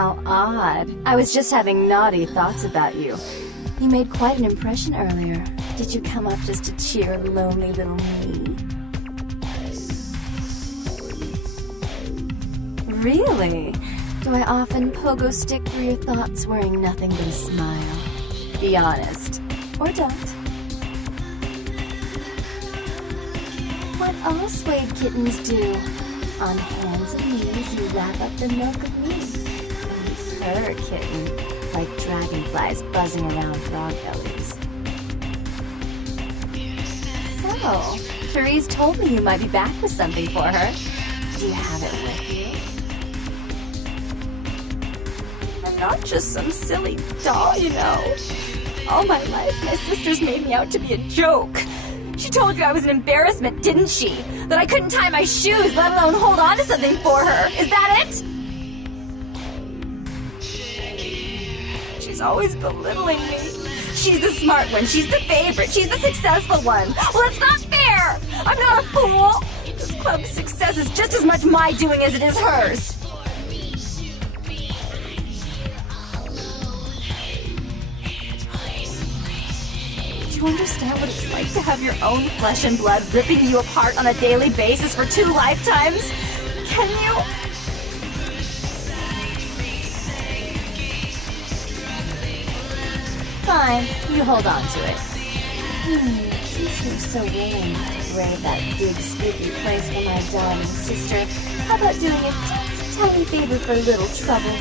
How odd. I was just having naughty thoughts about you. You made quite an impression earlier. Did you come up just to cheer lonely little me? Really? Do I often pogo stick through your thoughts wearing nothing but a smile? Be honest. Or don't. What all swayed kittens do. On hands and knees, you lap up the milk of me. You purr, kitten, like dragonflies buzzing around frog bellies. So, Therese told me you might be back with something for her. Do you have it with you? I'm not just some silly doll, you know. All my life, my sisters made me out to be a joke. She told you I was an embarrassment, didn't she? That I couldn't tie my shoes, let alone hold on to something for her. Is that it? She's always belittling me. She's the smart one. She's the favorite. She's the successful one. Well, it's not fair. I'm not a fool. This club's success is just as much my doing as it is hers. Do you understand what it's like to have your own flesh and blood ripping you apart on a daily basis for 2 lifetimes? Can you? Fine, you hold on to it. Since you're so willing to brave that big spooky place for my darling sister, how about doing a tiny favor for little trouble?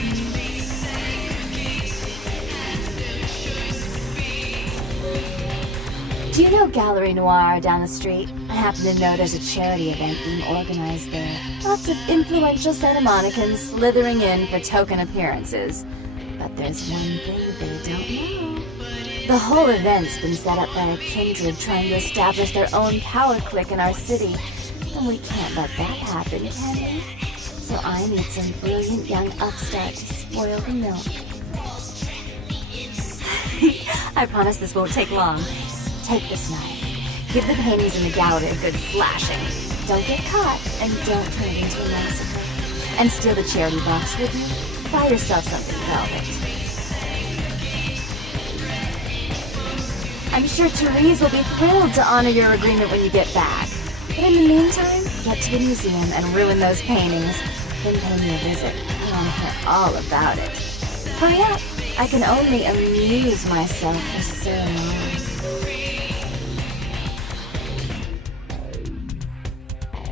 Do you know Gallery Noir down the street? I happen to know there's a charity event being organized there. Lots of influential Santa Monicans slithering in for token appearances. But there's one thing they don't know. The whole event's been set up by a kindred trying to establish their own power clique in our city. And we can't let that happen, can we? So I need some brilliant young upstart to spoil the milk. I promise this won't take long. Take this knife. Give the paintings in the gallery a good slashing. Don't get caught, and don't turn it into a massacre. And steal the charity box with you. Buy yourself something velvet. I'm sure Therese will be thrilled to honor your agreement when you get back. But in the meantime, get to the museum and ruin those paintings. Then pay me a visit. I want to hear all about it. Hurry up. I can only amuse myself for so long.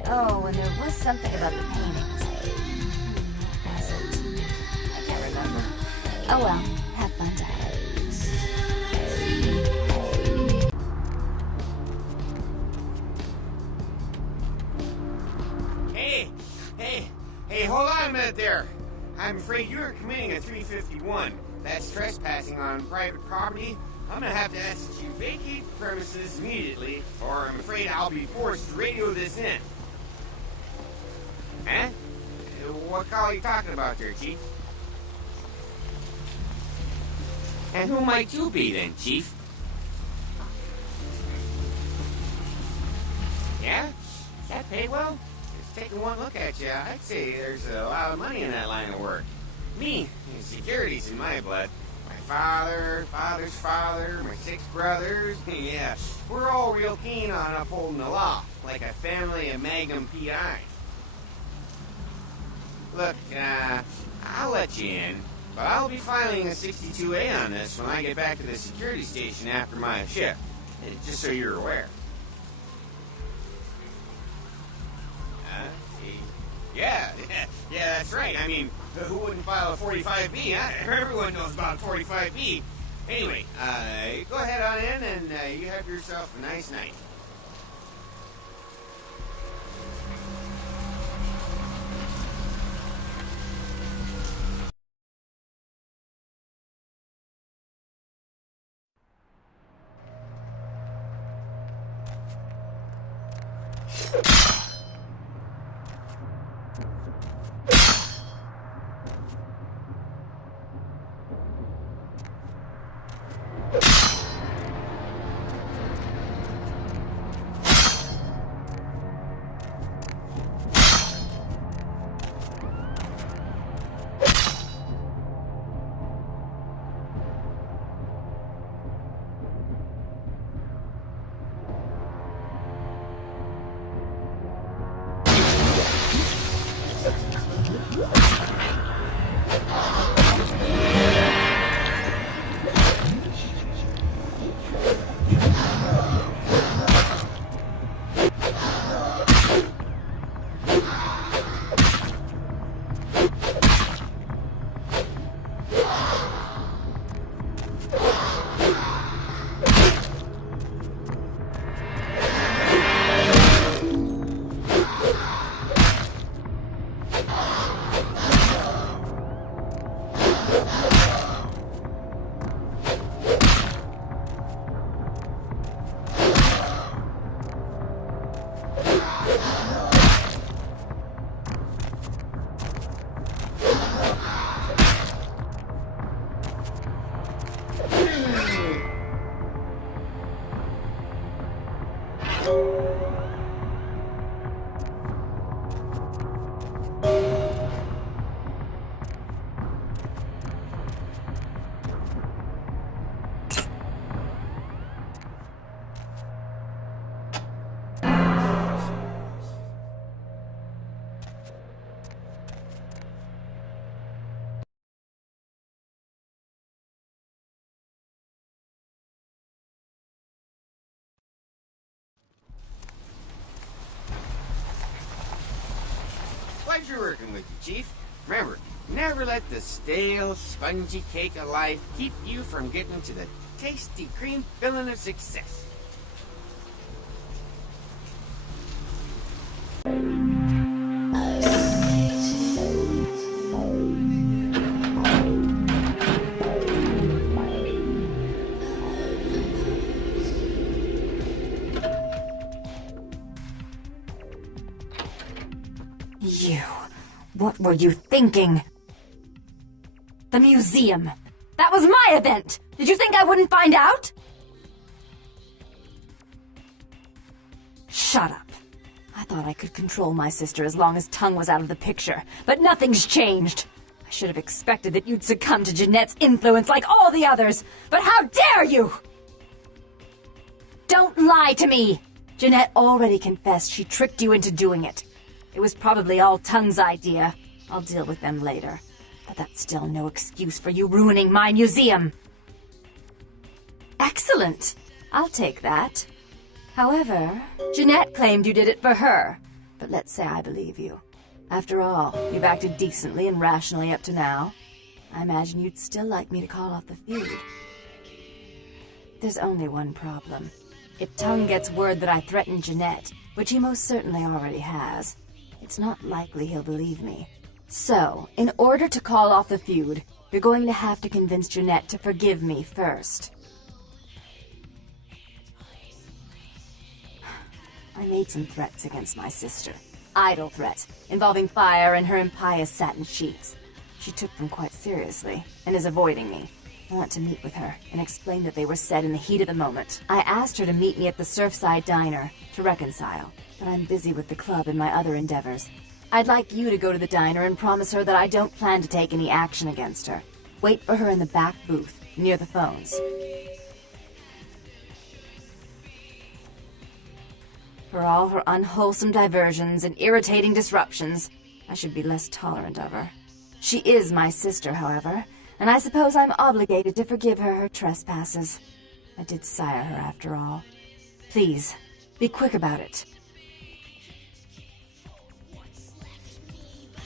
Oh, and there was something about the paintings. What was it? I can't remember. Oh well, have fun, Tyler. Hey, hold on a minute there. I'm afraid you're committing a 351. That's trespassing on private property. I'm gonna have to ask that you vacate the premises immediately, or I'm afraid I'll be forced to radio this in. Huh? What call are you talking about there, Chief? And who might you be then, Chief? Yeah? Does that pay well? Just taking one look at you, I'd say there's a lot of money in that line of work. Me, security's in my blood. My father's father, my 6 brothers, yeah, we're all real keen on upholding the law, like a family of Magnum PIs. Look, I'll let you in, but I'll be filing a 62A on this when I get back to the security station after my shift, just so you're aware. Yeah, that's right. I mean, who wouldn't file a 45B, huh? Everyone knows about 45B. Anyway, go ahead on in and you have yourself a nice night. Pleasure working with you, Chief. Remember, never let the stale, spongy cake of life keep you from getting to the tasty cream filling of success. You. What were you thinking? The museum. That was my event! Did you think I wouldn't find out? Shut up. I thought I could control my sister as long as Tongue was out of the picture, but nothing's changed. I should have expected that you'd succumb to Jeanette's influence like all the others, but how dare you! Don't lie to me! Jeanette already confessed she tricked you into doing it. It was probably all Tongue's idea. I'll deal with them later. But that's still no excuse for you ruining my museum. Excellent. I'll take that. However, Jeanette claimed you did it for her. But let's say I believe you. After all, you've acted decently and rationally up to now. I imagine you'd still like me to call off the feud. There's only one problem. If Tongue gets word that I threatened Jeanette, which he most certainly already has, it's not likely he'll believe me. So, in order to call off the feud, you're going to have to convince Jeanette to forgive me first. I made some threats against my sister. Idle threats, involving fire and her impious satin sheets. She took them quite seriously, and is avoiding me. I want to meet with her, and explain that they were said in the heat of the moment. I asked her to meet me at the Surfside Diner, to reconcile, but I'm busy with the club and my other endeavors. I'd like you to go to the diner and promise her that I don't plan to take any action against her. Wait for her in the back booth, near the phones. For all her unwholesome diversions and irritating disruptions, I should be less tolerant of her. She is my sister, however, and I suppose I'm obligated to forgive her trespasses. I did sire her after all. Please, be quick about it.